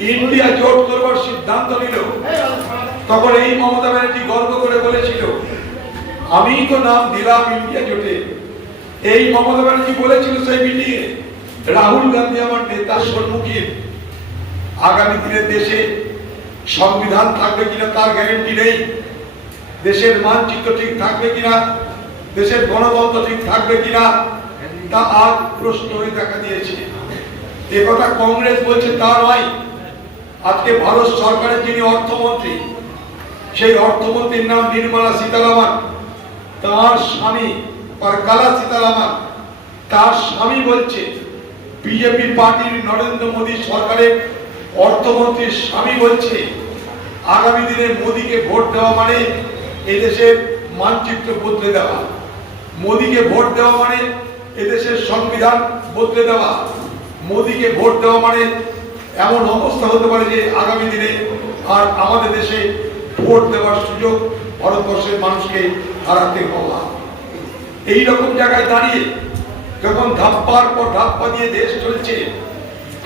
India জোট করবার সিদ্ধান্ত নিল, তখন এই মমতা ব্যানার্জি গর্ব করে বলেছিল আমি তো নাম দিলাম ইন্ডিয়া জোটে। এই মমতা ব্যানার্জি বলেছিল সেই মিটিংয়ে, রাহুল গান্ধী আমার নেতার সম্মুখীন। আগামী দিনে দেশে সংবিধান থাকবে কিনা তার গ্যারেন্টি নেই, দেশের মানচিত্র ঠিক থাকবে কিনা, দেশের গণতন্ত্র ঠিক থাকবে কিনা তা আজ প্রশ্ন হয়ে দেখা দিয়েছে। এ কথা কংগ্রেস বলছে তা নয়। আজকে ভারত সরকারের যিনি অর্থমন্ত্রী, সেই অর্থমন্ত্রীর নাম নির্মলা সীতারামন, তার স্বামী পরকালা সীতারামন, তার স্বামী বলছে বিজেপি পার্টির নরেন্দ্র মোদী সরকারের অর্থমন্ত্রীর স্বামী বলছে আগামী দিনে মোদীকে ভোট দেওয়া মানে এদেশের মানচিত্র বদলে দেওয়া, মোদীকে ভোট দেওয়া মানে এদেশের সংবিধান বদলে দেওয়া, মোদীকে ভোট দেওয়া মানে এমন অবস্থা হতে পারে যে আগামী দিনে আর আমাদের দেশে ভোট দেওয়ার সুযোগ ভারতবর্ষের মানুষকে হারাতে হওয়া। এইরকম জায়গায় দাঁড়িয়ে যখন ধাপ্পার পর ধাপ্পা দিয়ে দেশ চলছে,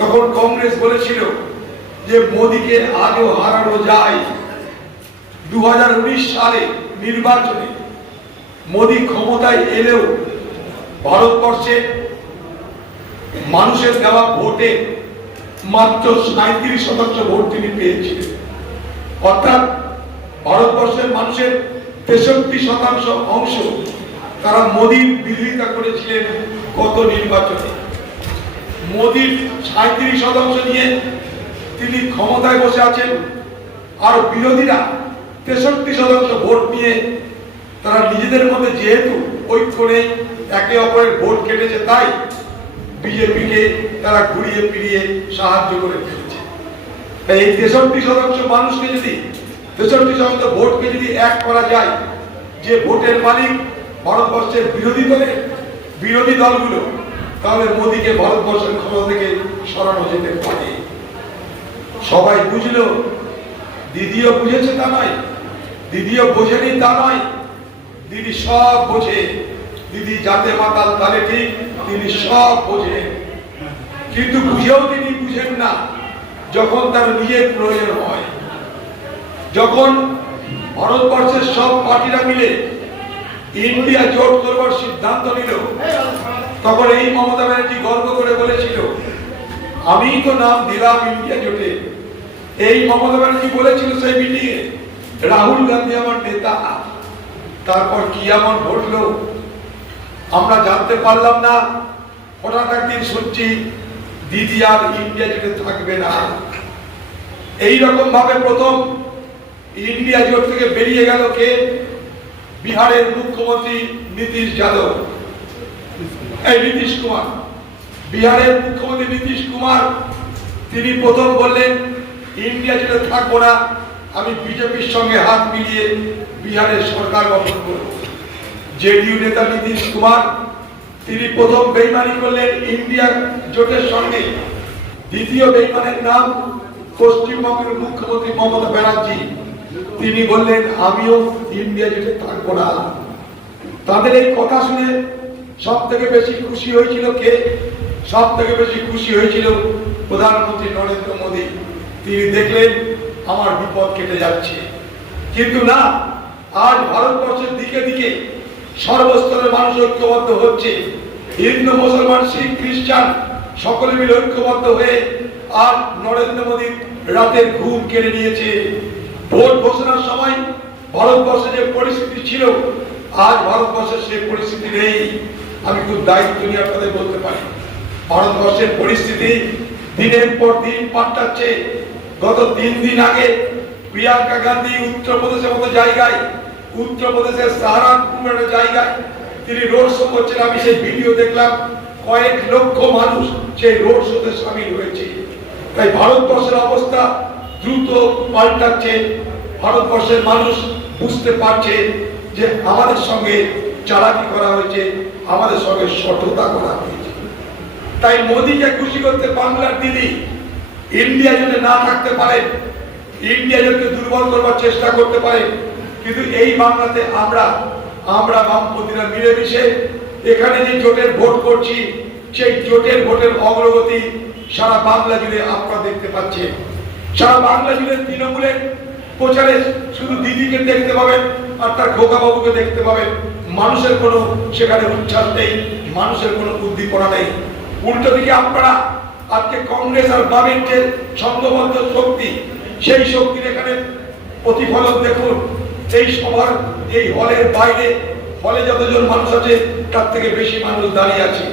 তখন কংগ্রেস বলেছিল যে মোদীকে আজও হারানো যায়। 2019 সালে নির্বাচনে মোদী ক্ষমতায় এলেও ভারতবর্ষে মানুষের দেওয়া ভোটে মাত্র 37% ভোট তিনি পেয়েছিলেন। অর্থাৎ ভারতবর্ষের মানুষের 63% অংশ তারা মোদীর বিরোধিতা করেছিলেন গত নির্বাচনে। মোদীর 37% নিয়ে তিনি ক্ষমতায় বসে আছেন, আর বিরোধীরা 63% ভোট নিয়ে তারা নিজেদের মধ্যে যেহেতু ঐক্য নেই, একে অপরের ভোট কেটেছে, তাই বিজেপিকে তারা ঘুরিয়ে ফিরিয়ে সাহায্য করে ফেলছে। তাই এই 63% মানুষকে যদি 63% ভোটকে যদি এক করা যায়, যে ভোটের মালিক ভারতবর্ষের বিরোধী দলগুলো, তাহলে মোদীকে ভারতবর্ষের ক্ষমতা থেকে সরানো যেতে পারে। সবাই বুঝলো, দিদিও বুঝেছে তা নয়, দিদিও বোঝেনি তা নয়, দিদি সব বোঝে। দিদি যাতে মাতাল তালে ঠিক, তিনি সব বোঝেন, কিন্তু বুঝেও তিনি বুঝেন না যখন তার নিজের প্রয়োজন হয়। যখন ভারতবর্ষের সব পার্টিরা মিলে ইন্ডিয়া জোট করবার সিদ্ধান্ত নিল, তখন এই মমতা ব্যানার্জি গর্ব করে বলেছিল আমি তো নাম দিলাম ইন্ডিয়া জোটে। এই মমতা ব্যানার্জি বলেছিল সেই মিটিংয়ে, রাহুল গান্ধী আমার নেতা। তারপর কি এমন ঘটলো আমরা জানতে পারলাম না। হঠাৎ একদিন শুনছি দিদি আর ইন্ডিয়া জোটে থাকবে না। এইরকম ভাবে প্রথম ইন্ডিয়া জোট থেকে বেরিয়ে গেল কে? বিহারের মুখ্যমন্ত্রী নীতিশ কুমার। বিহারের মুখ্যমন্ত্রী নীতিশ কুমার তিনি প্রথম বললেন ইন্ডিয়া জোটে থাকবো না, আমি বিজেপির সঙ্গে হাত মিলিয়ে বিহারের সরকার গঠন করব। জেডিইউ নেতা নীতিশ কুমার তিনি প্রথম বেইমানি করলেন ইন্ডিয়া জোটের সঙ্গে। দ্বিতীয় বেইমানের নাম পশ্চিমবঙ্গের মুখ্যমন্ত্রী মমতা ব্যানার্জি, তিনি বললেন আমিও ইন্ডিয়া জোটে থাকবো না। তাদের এই কথা শুনে সব থেকে বেশি খুশি হয়েছিল কে? সব থেকে বেশি খুশি হয়েছিল প্রধানমন্ত্রী নরেন্দ্র মোদী। তিনি দেখলেন আমার বিপদ কেটে যাচ্ছে। কিন্তু না, আজ ভারতবর্ষের দিকে দিকে সর্বস্তরের মানুষ ঐক্যবদ্ধ হচ্ছে। হিন্দু, মুসলমান, শিখ, খ্রিস্টান সকলে মিলে ঐক্যবদ্ধ হয়ে আজ নরেন্দ্র মোদীর রাতের ঘুম কেড়ে নিয়েছে। ভোট ঘোষণার সময় ভারতবর্ষে যে পরিস্থিতি ছিল, আজ ভারতবর্ষের সেই পরিস্থিতি নেই। আমি খুব দায়িত্ব নিয়ে আপনাদের বলতে পারি, ভারতবর্ষের পরিস্থিতি দিনের পর দিন পাল্টাচ্ছে। গত 3 দিন আগে প্রিয়াঙ্কা গান্ধী উত্তরপ্রদেশের মতো জায়গায়, উত্তরপ্রদেশের সাহারানপুর জায়গায় তিনি রোড শো করছেন। আমি সেই ভিডিও দেখলাম, কয়েক লক্ষ মানুষ সেই রোড শোতে সামিল হয়েছে। তাই ভারতবর্ষের অবস্থা দ্রুত পাল্টাচ্ছে। ভারতবর্ষের মানুষ বুঝতে পারছে যে আমাদের সঙ্গে চালাকি করা হয়েছে, আমাদের সঙ্গে সঠতা করা হয়েছে। তাই মোদীকে খুশি করতে বাংলার দিদি ইন্ডিয়া জোটে না থাকতে পারে, ইন্ডিয়া জোটকে দুর্বল করবার চেষ্টা করতে পারে, কিন্তু এই বাংলাতে আমরা বামপন্থীরা মিলেমিশে এখানে যে জোটের ভোট করছি, সেই জোটের ভোটের অগ্রগতি সারা বাংলা জুড়ে আপনারা দেখতে পাচ্ছেন। সারা বাংলা জুড়ে তৃণমূলের প্রচারে শুধু দিদিকে দেখতে পাবেন আর তার খোকা বাবুকে দেখতে পাবেন। মানুষের কোনো সেখানে উচ্ছ্বাস নেই, মানুষের কোনো উদ্দীপনা নেই। উল্টো দিকে আপনারা আজকে কংগ্রেস আর বামের যে সংঘবদ্ধ শক্তি, সেই শক্তির এখানে প্রতিফলন দেখুন। এই সভার এই হলের বাইরে, হলে যতজন মানুষ আছে তার থেকে বেশি মানুষ দাঁড়িয়ে আছে।